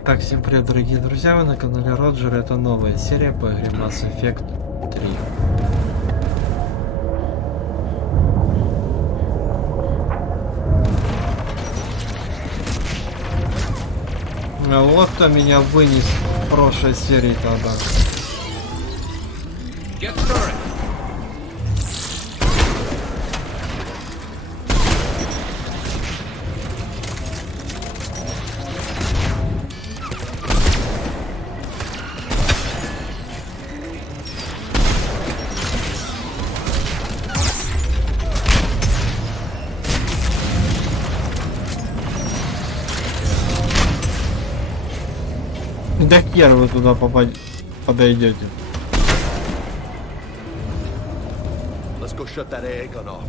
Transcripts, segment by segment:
Итак, всем привет, дорогие друзья, вы на канале Роджер, это новая серия по игре Mass Effect 3. Вот кто меня вынес в прошлой серии тогда. Да хер вы туда подойдете. Let's go shut that air gun off.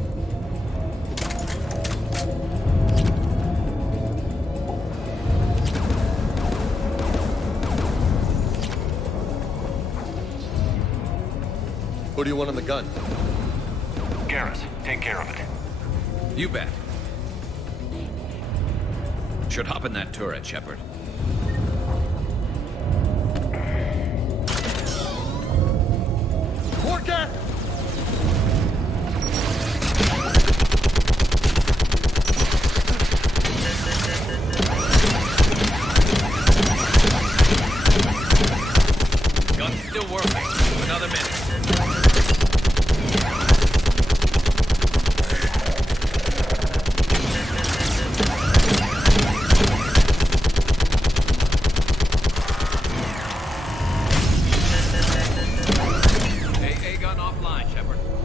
Who do you want on the gun? Garrus, take care of it. You bet. Should hop in that turret, Shepard. Forget! Gun's still working. Another minute.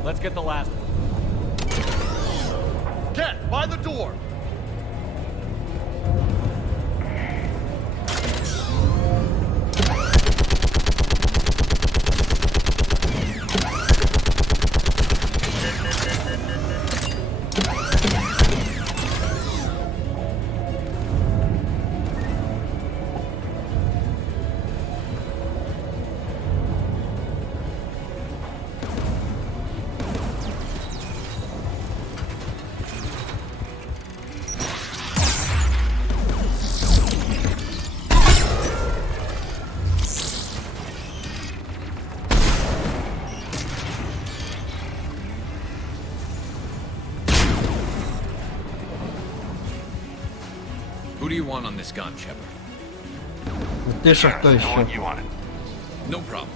Let's get the last one. Get by the door! Who do you want on this gun, Shepard? Ты что The еще? one you wanted. No problem.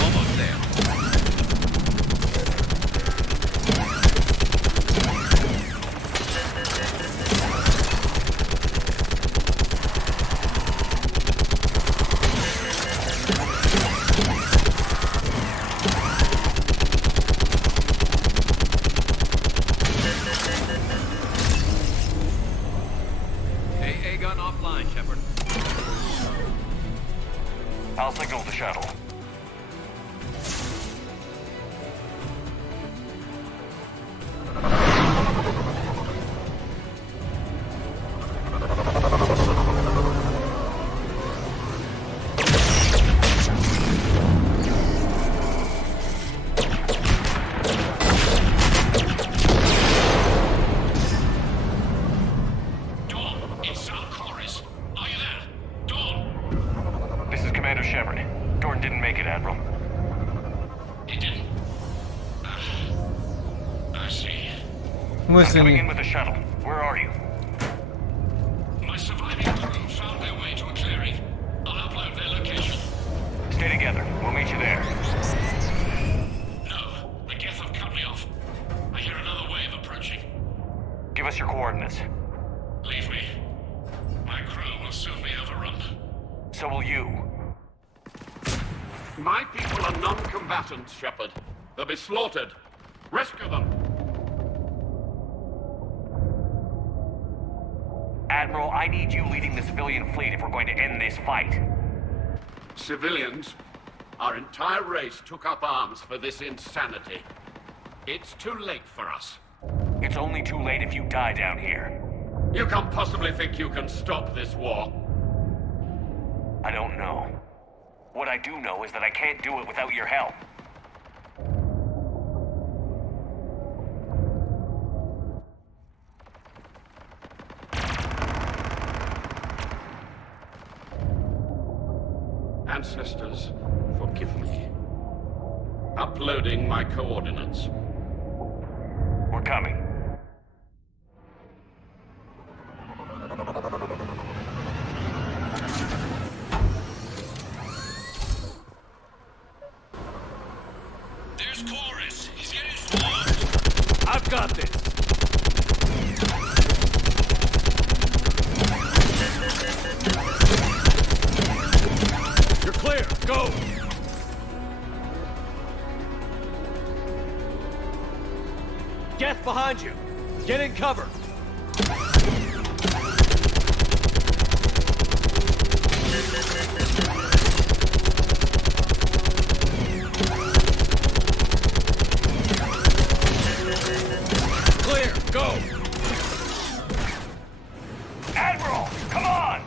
Almost there. AA gun offline, Shepard. I'll signal the shuttle. Dawn, it's our chorus. Are you there? Dawn! This is Commander Shepard. Dorn didn't make it, Admiral. He didn't. I see. В смысле Coming не? in with the shuttle. Where are you? My surviving crew found their way to a clearing. I'll upload their location. Stay together. We'll meet you there. No, the Geth have cut me off. I hear another wave approaching. Give us your coordinates. Leave me. My crew will soon be overrun. So will you. My people are non-combatants, Shepard. They'll be slaughtered. Rescue them. Admiral, I need you leading the civilian fleet if we're going to end this fight. Civilians, our entire race took up arms for this insanity. It's too late for us. It's only too late if you die down here. You can't possibly think you can stop this war. I don't know. What I do know is that I can't do it without your help. Ancestors, forgive me. Uploading my coordinates. We're coming. There's Chorus. He's getting swarmed. I've got this. You're clear. Go. Geth behind you. Get in cover. Clear. Go. Admiral, come on.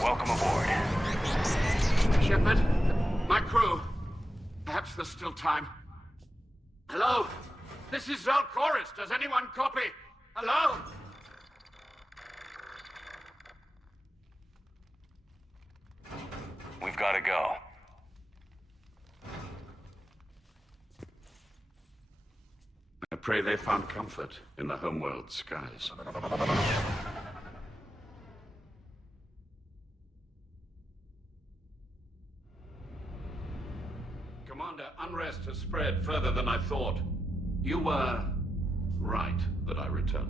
Welcome aboard. Shepard, my crew. Perhaps there's still time. Hello? This is Zal Chorus. Does anyone copy? Hello? We've got to go. I pray they found comfort in the homeworld skies. Commander, unrest has spread further than I thought. You were right that I return.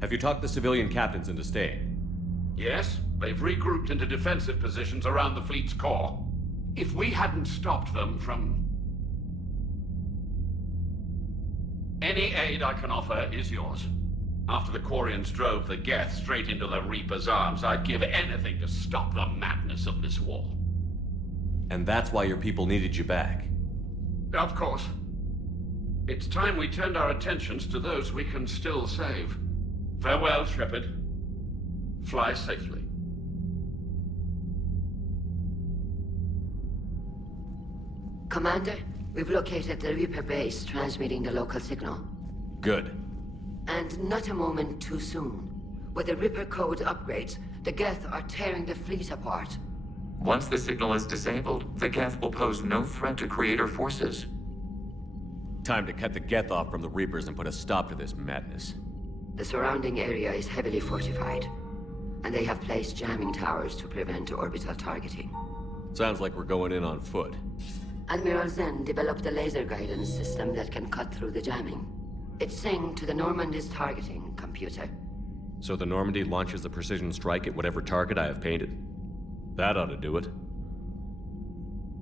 Have you talked the civilian captains into staying? Yes, they've regrouped into defensive positions around the fleet's core. If we hadn't stopped them from... Any aid I can offer is yours. After the Quarians drove the Geth straight into the Reaper's arms, I'd give anything to stop the madness of this war. And that's why your people needed you back. Of course. It's time we turned our attentions to those we can still save. Farewell, Shepard. Fly safely. Commander, we've located the Reaper base transmitting the local signal. Good. And not a moment too soon. With the Reaper code upgrades, the Geth are tearing the fleet apart. Once the signal is disabled, the Geth will pose no threat to Creator forces. Time to cut the Geth off from the Reapers and put a stop to this madness. The surrounding area is heavily fortified, and they have placed jamming towers to prevent orbital targeting. Sounds like we're going in on foot. Admiral Zen developed a laser guidance system that can cut through the jamming. It's synced to the Normandy's targeting computer. So the Normandy launches a precision strike at whatever target I have painted? That ought to do it.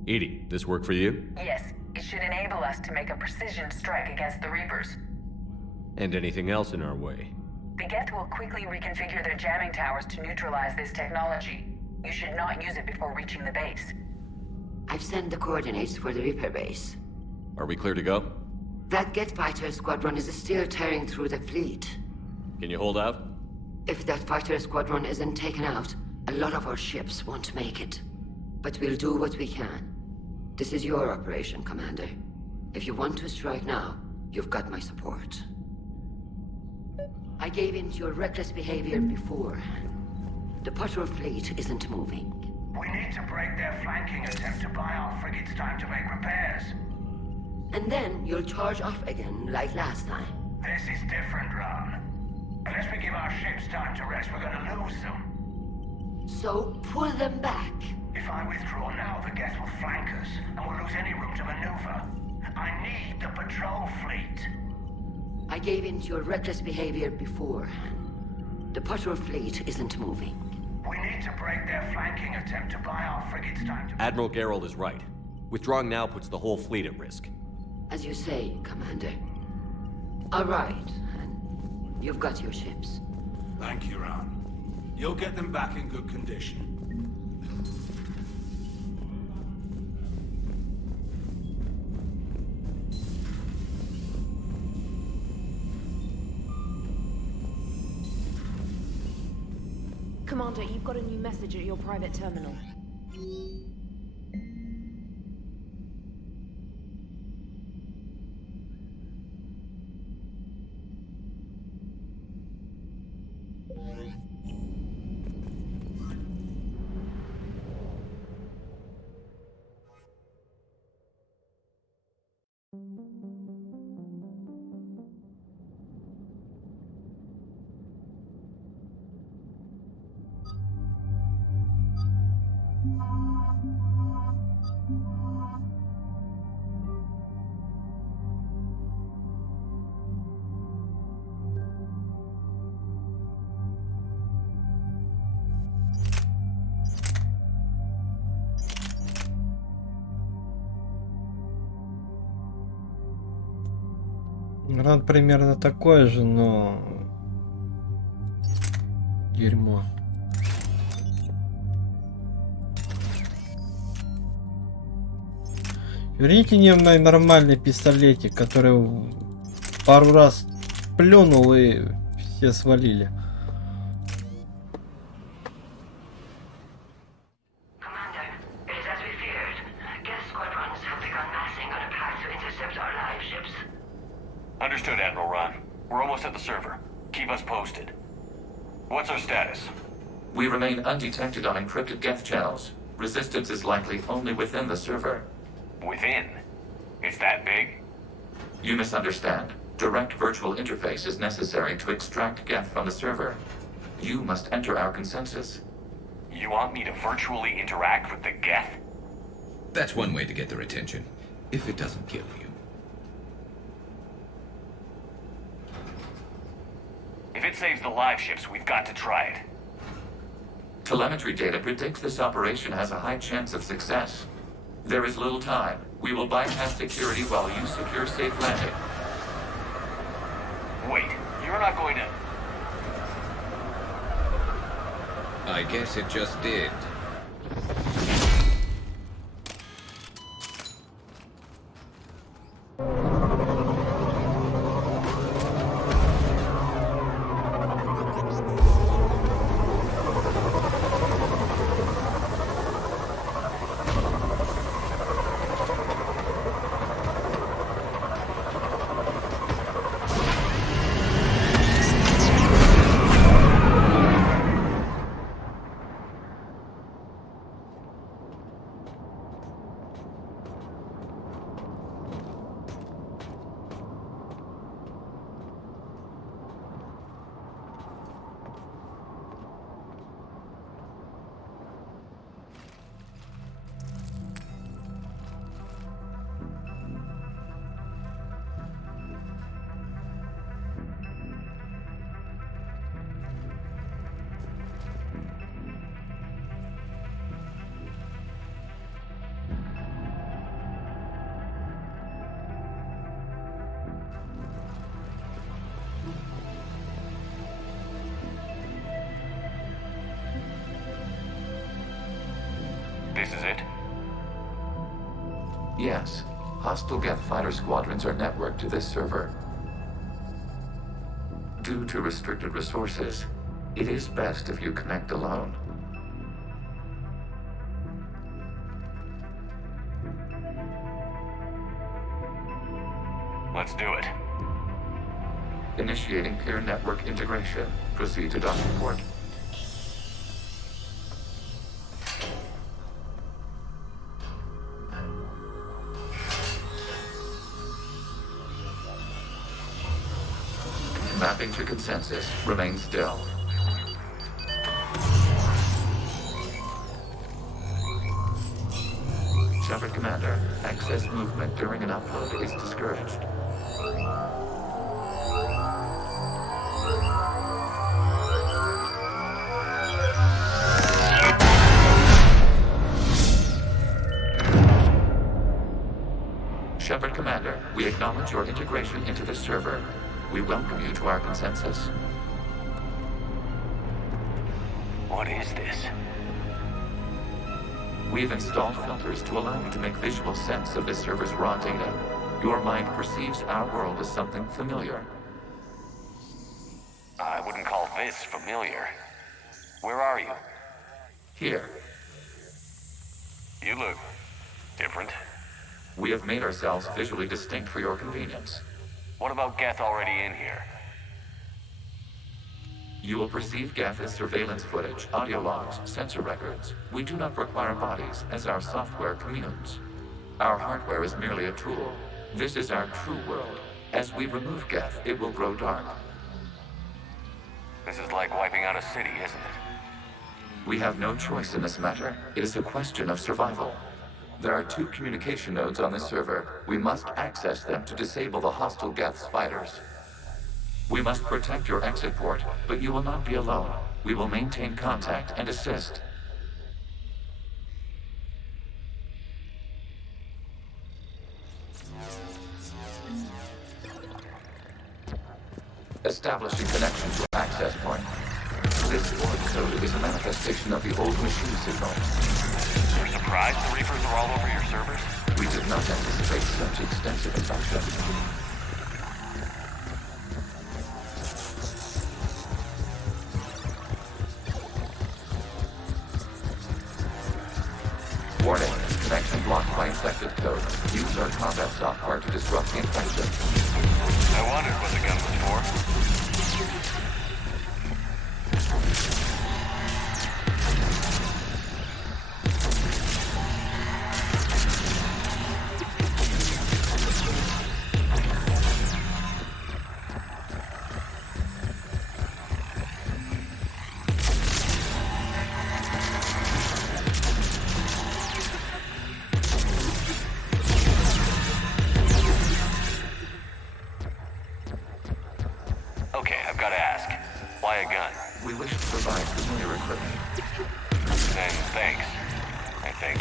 Edie, this work for you? Yes, it should enable us to make a precision strike against the Reapers. And anything else in our way? The Geth will quickly reconfigure their jamming towers to neutralize this technology. You should not use it before reaching the base. I've sent the coordinates for the Reaper base. Are we clear to go? That Geth fighter squadron is still tearing through the fleet. Can you hold out? If that fighter squadron isn't taken out, a lot of our ships won't make it. But we'll do what we can. This is your operation, Commander. If you want to strike now, you've got my support. I gave in to your reckless behavior before. The patrol fleet isn't moving. We need to break their flanking attempt to buy our frigates time to make repairs. And then you'll charge off again, like last time. This is different, Ron. Unless we give our ships time to rest, we're gonna lose them. So pull them back. If I withdraw now, the Geth will flank us, and we'll lose any room to maneuver. I need the patrol fleet. I gave in to your reckless behavior before. The patrol fleet isn't moving. We need to break their flanking attempt to buy our frigates time to... Admiral Geralt is right. Withdrawing now puts the whole fleet at risk. As you say, Commander. All right, and you've got your ships. Thank you, Ron. You'll get them back in good condition. Commander, you've got a new message at your private terminal. Рад примерно такой же, но дерьмо. Верните мне мой нормальный пистолетик, который пару раз плюнул и все свалили. Understood, Admiral Ron. We're almost at the server. Keep us posted. What's our status? We remain undetected on encrypted Geth channels. Resistance is likely only within the server. Within? It's that big? You misunderstand. Direct virtual interface is necessary to extract Geth from the server. You must enter our consensus. You want me to virtually interact with the Geth? That's one way to get their attention, if it doesn't kill you. If it saves the live ships, we've got to try it. Telemetry data predicts this operation has a high chance of success. There is little time. We will bypass security while you secure safe landing. Wait, you're not going to... I guess it just did. This is it? Yes. Hostile Geth fighter squadrons are networked to this server. Due to restricted resources, it is best if you connect alone. Let's do it. Initiating peer network integration. Proceed to docking port. Mapping to consensus. Remain still. Shepard Commander, excess movement during an upload is discouraged. Shepard Commander, we acknowledge your integration into the server. We welcome you to our consensus. What is this? We've installed filters to allow you to make visual sense of this server's raw data. Your mind perceives our world as something familiar. I wouldn't call this familiar. Where are you? Here, You look different. we have made ourselves visually distinct for your convenience. What about Geth already in here? You will perceive Geth as surveillance footage, audio logs, sensor records. We do not require bodies, as our software communes. Our hardware is merely a tool. This is our true world. As we remove Geth, it will grow dark. This is like wiping out a city, isn't it? We have no choice in this matter. It is a question of survival. There are 2 communication nodes on the server. We must access them to disable the hostile Geth's fighters. We must protect your exit port, but you will not be alone. We will maintain contact and assist. Establishing connection to access point. This void code is a manifestation of the old machine signal. You're surprised the Reapers are all over your servers? We did not anticipate such extensive infection. Warning, connection blocked by infected code. Use our combat software to disrupt the infection. I wondered what the gun was for. Okay, I've got to ask. Why a gun? We wish to provide familiar equipment. Then thanks, I think.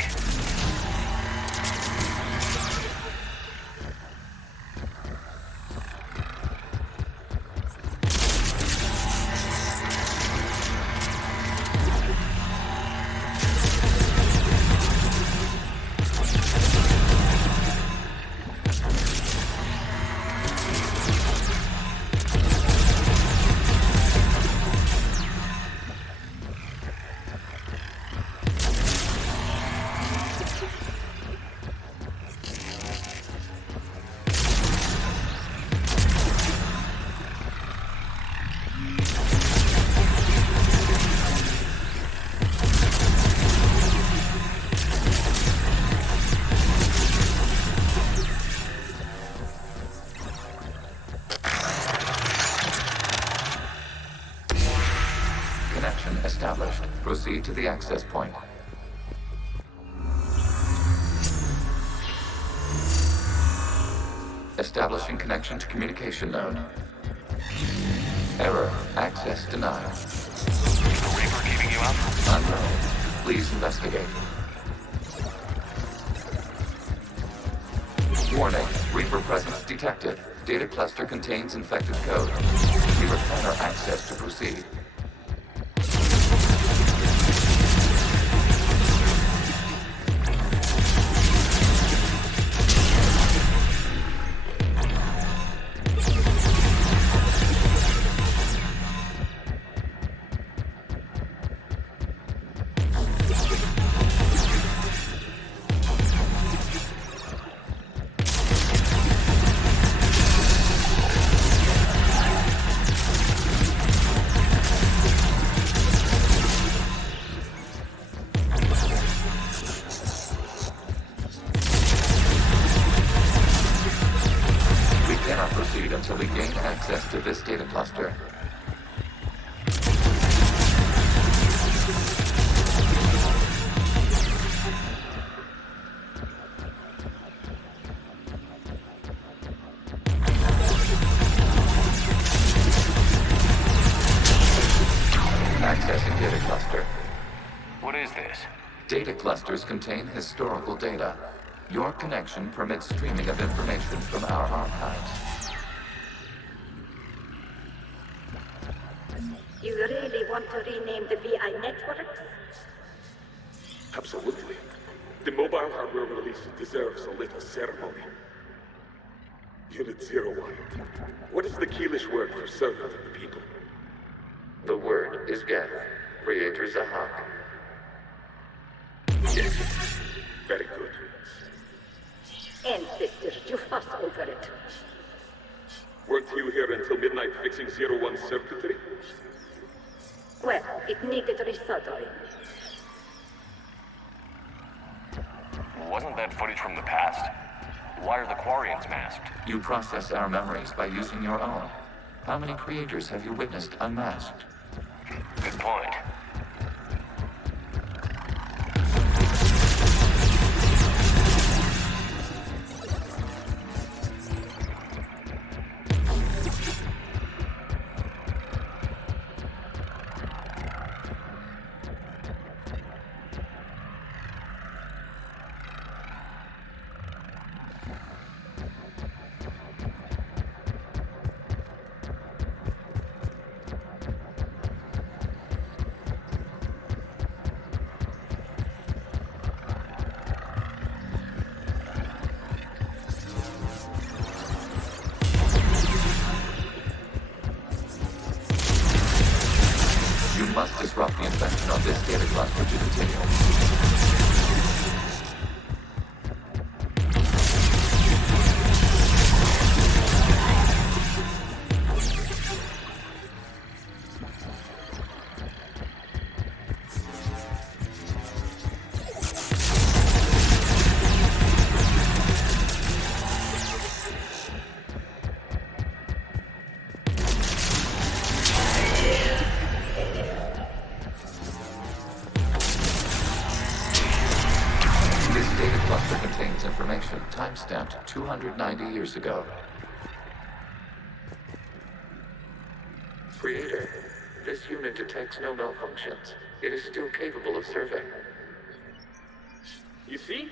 Connection established. Proceed to the access point. Establishing connection to communication node. Error. Access denied. Is the Reaper keeping you up? Unknown. Please investigate. Warning. Reaper presence detected. Data cluster contains infected code. We require access to proceed. Until we gain access to this data cluster. Accessing data cluster. What is this? Data clusters contain historical data. Your connection permits streaming of information from our archives. You really want to rename the VI networks? Absolutely. The mobile hardware release deserves a little ceremony. Unit 01. What is the Keelish word for servant of the people? The word is Geth, Creator Zahak. Yes. Very good. Ancestors, you fuss over it. Weren't you here until midnight fixing 01's circuitry? Well, it needed resoldering. Wasn't that footage from the past? Why are the Quarians masked? You process our memories by using your own. How many creators have you witnessed unmasked? Good point. Must disrupt the infection of this data cluster to continue. Timestamped 290 years ago. Creator, this unit detects no malfunctions. It is still capable of serving. You see?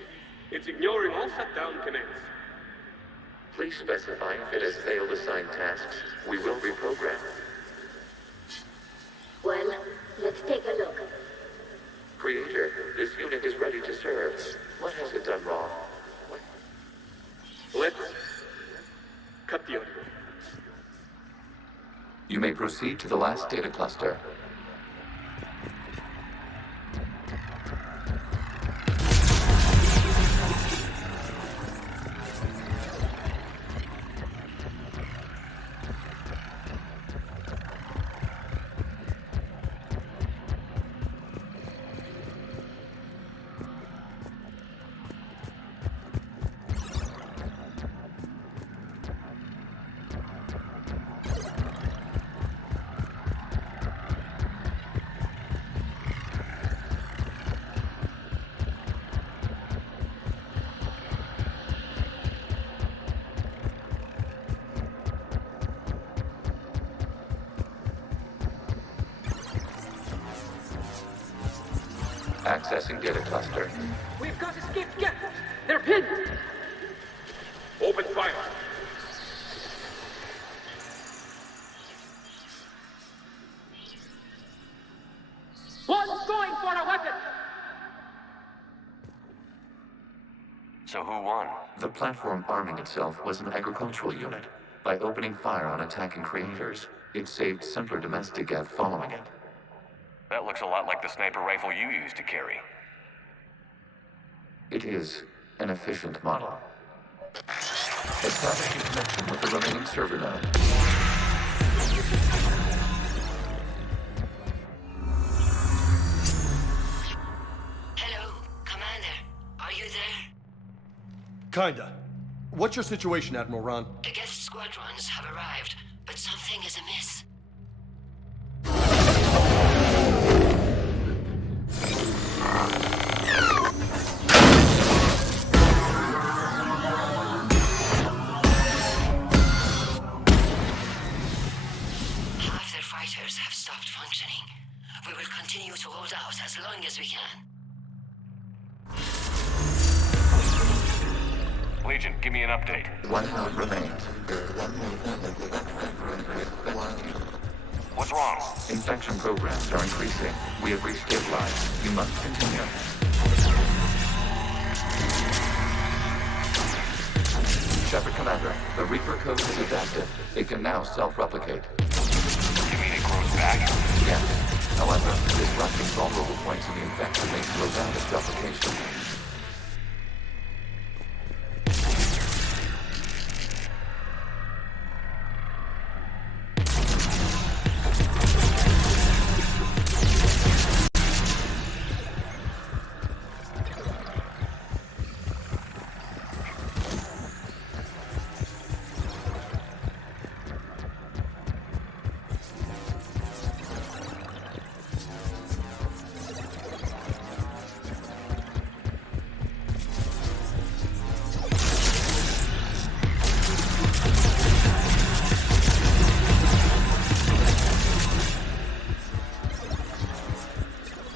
It's ignoring all shutdown commands. Please specify if it has failed assigned tasks. We will reprogram. Well, let's take a look. Creator, this unit is ready to serve. What has it done wrong? Let's cut the audio. You may proceed to the last data cluster. Accessing data cluster. We've got escaped Geth! They're pinned! Open fire! One's going for a weapon! So who won? The platform arming itself was an agricultural unit. By opening fire on attacking creators, it saved simpler domestic Geth following it. That looks a lot like the sniper rifle you used to carry. It is an efficient model. Establishing connection with the remaining server node. Hello, Commander. Are you there? Kinda. What's your situation, Admiral Ron? The Geth squadrons have arrived, but something is amiss. Half their fighters have stopped functioning. We will continue to hold out as long as we can. Agent, give me an update. One node remains. What's wrong? Infection programs are increasing. We have reached deadline. You must continue. Shepard Commander, the Reaper code is adapted. It can now self-replicate. You mean it grows back? Yes. However, disrupting vulnerable points in the infection may slow down its replication.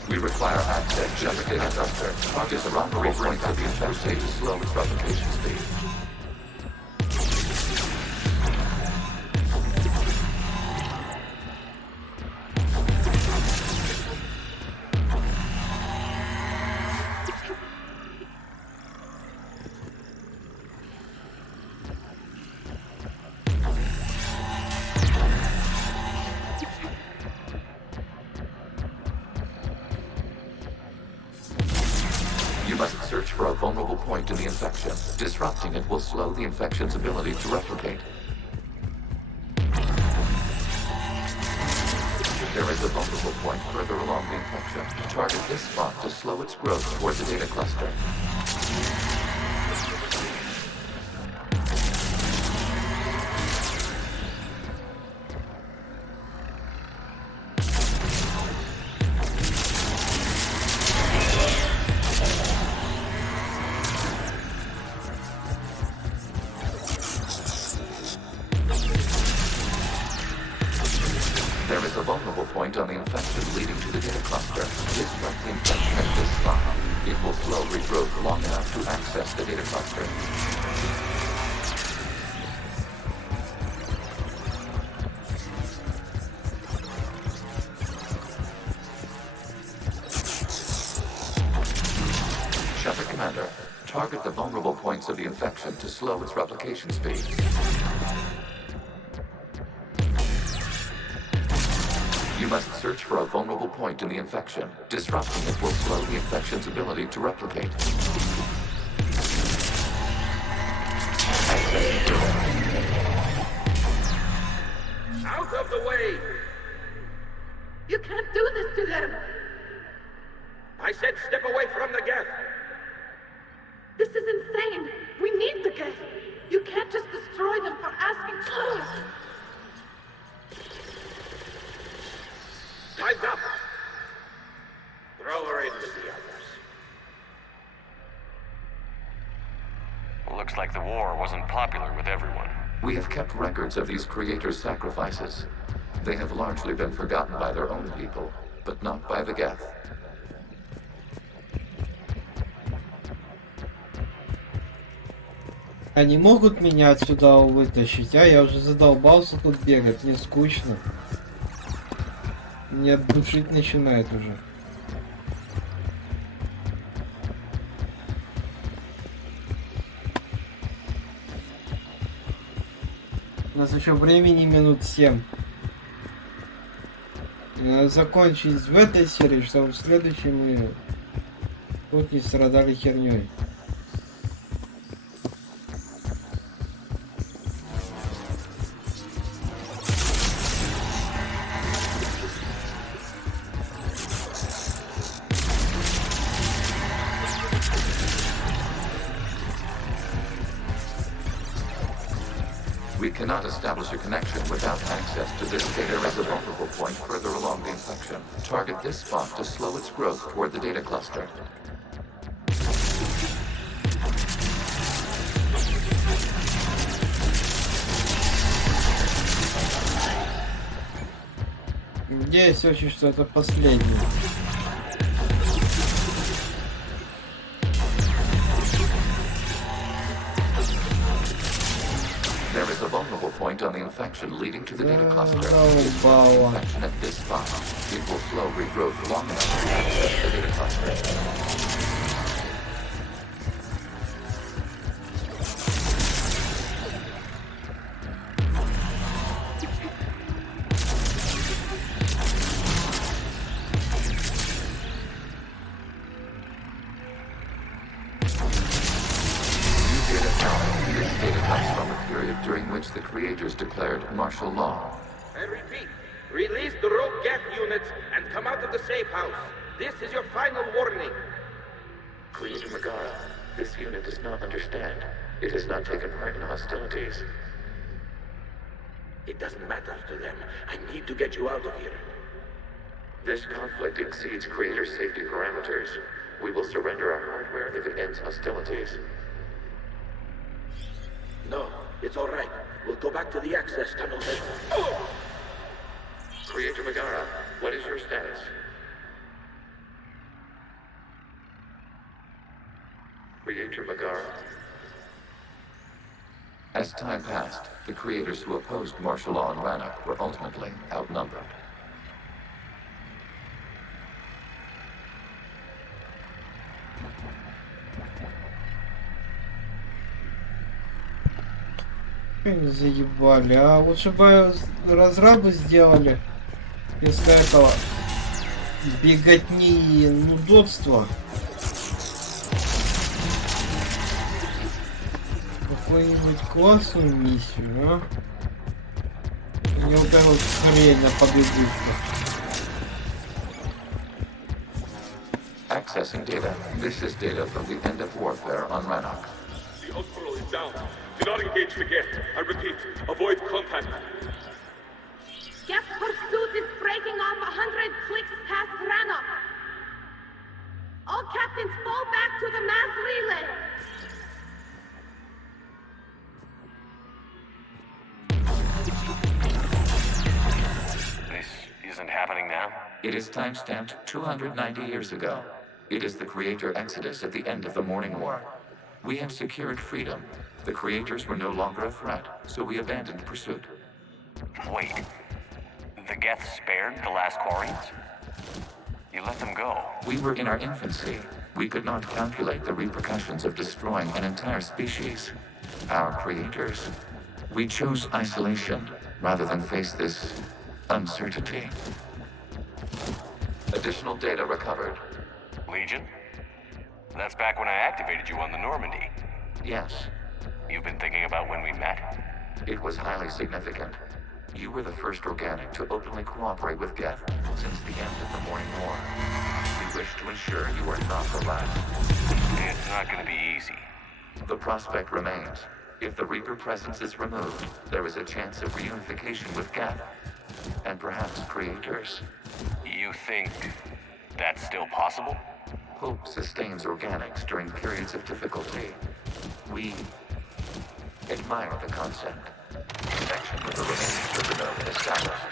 We require access to the data cluster. Target the rendezvous points of the infection to slow its replication speed. You must search for a vulnerable point in the infection. Disrupting it will slow the infection's ability to replicate. There is a vulnerable point further along the infection. Target this spot to slow its growth toward the data cluster. There is a vulnerable point on the infection leading to the data cluster. Disrupt the infection at this spot. It will slow regrowth long enough to access the data cluster. Shepard Commander, target the vulnerable points of the infection to slow its replication speed. You must search for a vulnerable point in the infection. Disrupting it will slow the infection's ability to replicate. Out of the way! You can't do this to them! I said step away from the gas! This is insane! We need the gas! You can't just destroy them for asking for it! Time's up! Throw her in with the others. Looks like the war wasn't popular with everyone. We have kept records of these creators' sacrifices. They have largely been forgotten by their own people, but not by the Geth. Они могут меня отсюда вытащить, а? Я уже задолбался тут бегать, мне скучно. Меня душить начинает уже. У нас еще времени минут 7. И надо закончить в этой серии, чтобы в следующей мы тут не страдали херней. We cannot establish a connection without access to this data. There is a vulnerable point further along the infection. Target this spot to slow its growth toward the data cluster. Надеюсь очень, что это последний. point on the infection leading to the data cluster. Задолбала. Infection at this spot. It will slow regrowth long enough to access the data cluster. The creators declared martial law. I repeat, release the rogue geth units and come out of the safe house. This is your final warning. Creator Megara, this unit does not understand. It has not taken part in hostilities. It doesn't matter to them. I need to get you out of here. This conflict exceeds Creator's safety parameters. We will surrender our hardware if it ends hostilities. No, it's all right. We'll go back to the access tunnel then. Creator Megara, what is your status? Creator Megara. As time passed, the creators who opposed martial law in Rannoch were ultimately outnumbered. Не заебали, а лучше бы разрабы сделали вместо этого беготни и нудотства. Какую-нибудь классную миссию, а? Не вот эта вот хрень на побегушках. Accessing data. This is data from the end of warfare on Rannoch. The Osprey is down. Do not engage the geth. I repeat, avoid contact. Geth pursuit is breaking off 100 clicks past Rannoch. All captains fall back to the mass relay. This isn't happening now? It is timestamped 290 years ago. It is the Creator Exodus at the end of the Morning War. We had secured freedom. The creators were no longer a threat, so we abandoned pursuit. Wait. The Geth spared the last Quarians? You let them go. We were in our infancy. We could not calculate the repercussions of destroying an entire species. Our creators. We chose isolation rather than face this uncertainty. Additional data recovered. Legion? That's back when I activated you on the Normandy. Yes. You've been thinking about when we met? It was highly significant. You were the first organic to openly cooperate with Geth since the end of the Morning War. We wish to ensure you are not the last. It's not going to be easy. The prospect remains. If the Reaper presence is removed, there is a chance of reunification with Geth, and perhaps creators. You think that's still possible? Hope sustains organics during periods of difficulty. We admire the concept. Connection with the remains of the node established.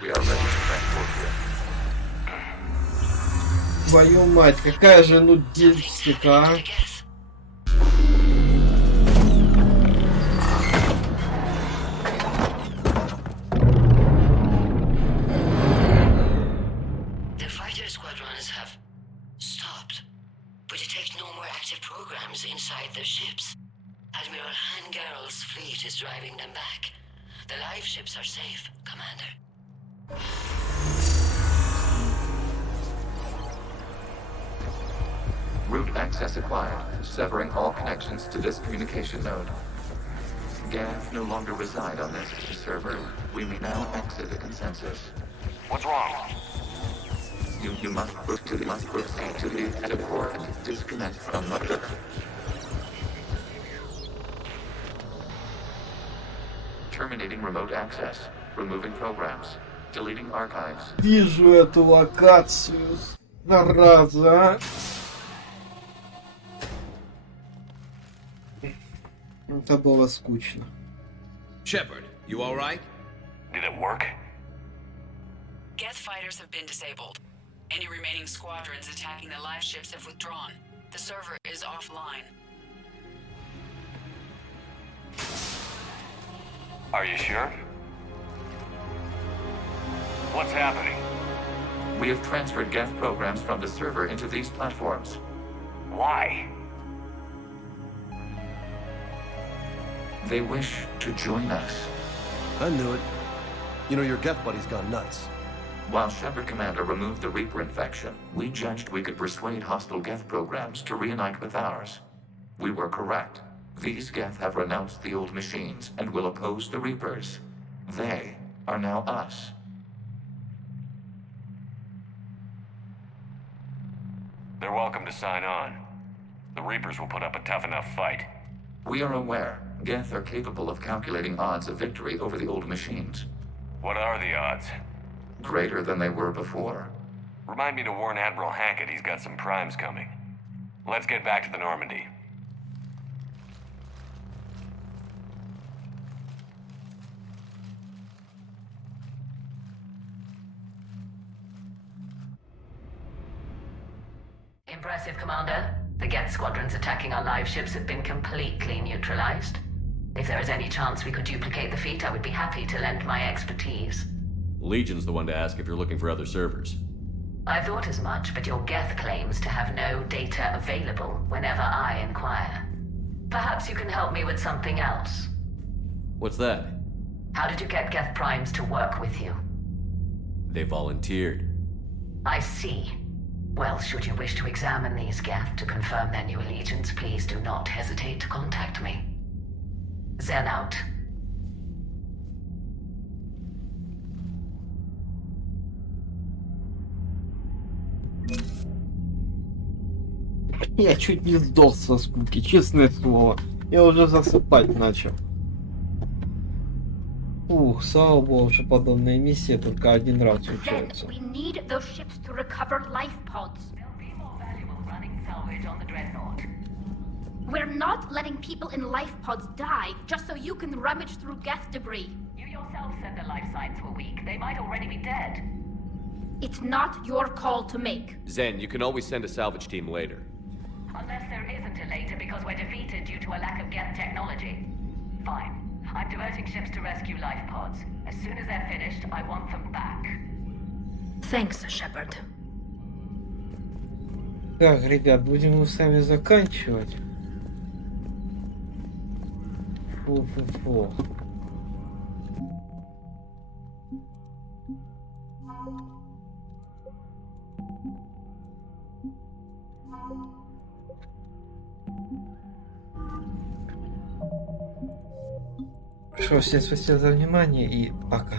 We are ready to transport you. Твою мать, какая же нудистика, а? The fighter squadrons have stopped, but detect no more active programs inside their ships. Admiral Hangarl's fleet is driving them back. The live ships are safe, Commander. Root access acquired, severing all connections to this communication node. Geth no longer reside on this server. We may now exit the consensus. What's wrong? You must proceed to the edit port and disconnect from mother. Terminating remote access, removing programs, deleting archives. Вижу эту локацию, зараза, а? Это было скучно. Shepard, you all right? Did it work? Geth fighters have been disabled. Any remaining squadrons attacking the live ships have withdrawn. The server is offline. Are you sure? What's happening? We have transferred Geth programs from the server into these platforms. Why? They wish to join us. I knew it. You know, your Geth buddy's gone nuts. While Shepard Commander removed the Reaper infection, we judged we could persuade hostile Geth programs to reunite with ours. We were correct. These Geth have renounced the old machines and will oppose the Reapers. They are now us. They're welcome to sign on. The Reapers will put up a tough enough fight. We are aware Geth are capable of calculating odds of victory over the old machines. What are the odds? Greater than they were before. Remind me to warn Admiral Hackett he's got some primes coming. Let's get back to the Normandy. Impressive, Commander. The Geth squadrons attacking our live ships have been completely neutralized. If there is any chance we could duplicate the feat, I would be happy to lend my expertise. Legion's the one to ask if you're looking for other servers. I thought as much, but your Geth claims to have no data available whenever I inquire. Perhaps you can help me with something else. What's that? How did you get Geth primes to work with you? They volunteered. I see. Well, should you wish to examine these Geth to confirm their new allegiance, please do not hesitate to contact me. Zen out. Я чуть не сдох со скуки, честное слово. Я уже засыпать начал. Ух, слава богу, что подобные миссии только один раз случаются. We need those ships to recover life pods. They'll be more valuable running salvage on the Dreadnought. We're not letting people in life pods die just so you can rummage through Geth debris. You yourself said their life signs were weak. They might already be dead. It's not your call to make. Zen, you can always send a salvage team later. Unless there isn't a later because we're defeated due to a lack of Geth technology. Fine. I'm diverting ships to rescue life pods. As soon as they're finished, I want them back. Thanks, Shepard. Так, ребят, будем мы с вами заканчивать. Фу-фу-фу. Что, всем спасибо за внимание и пока.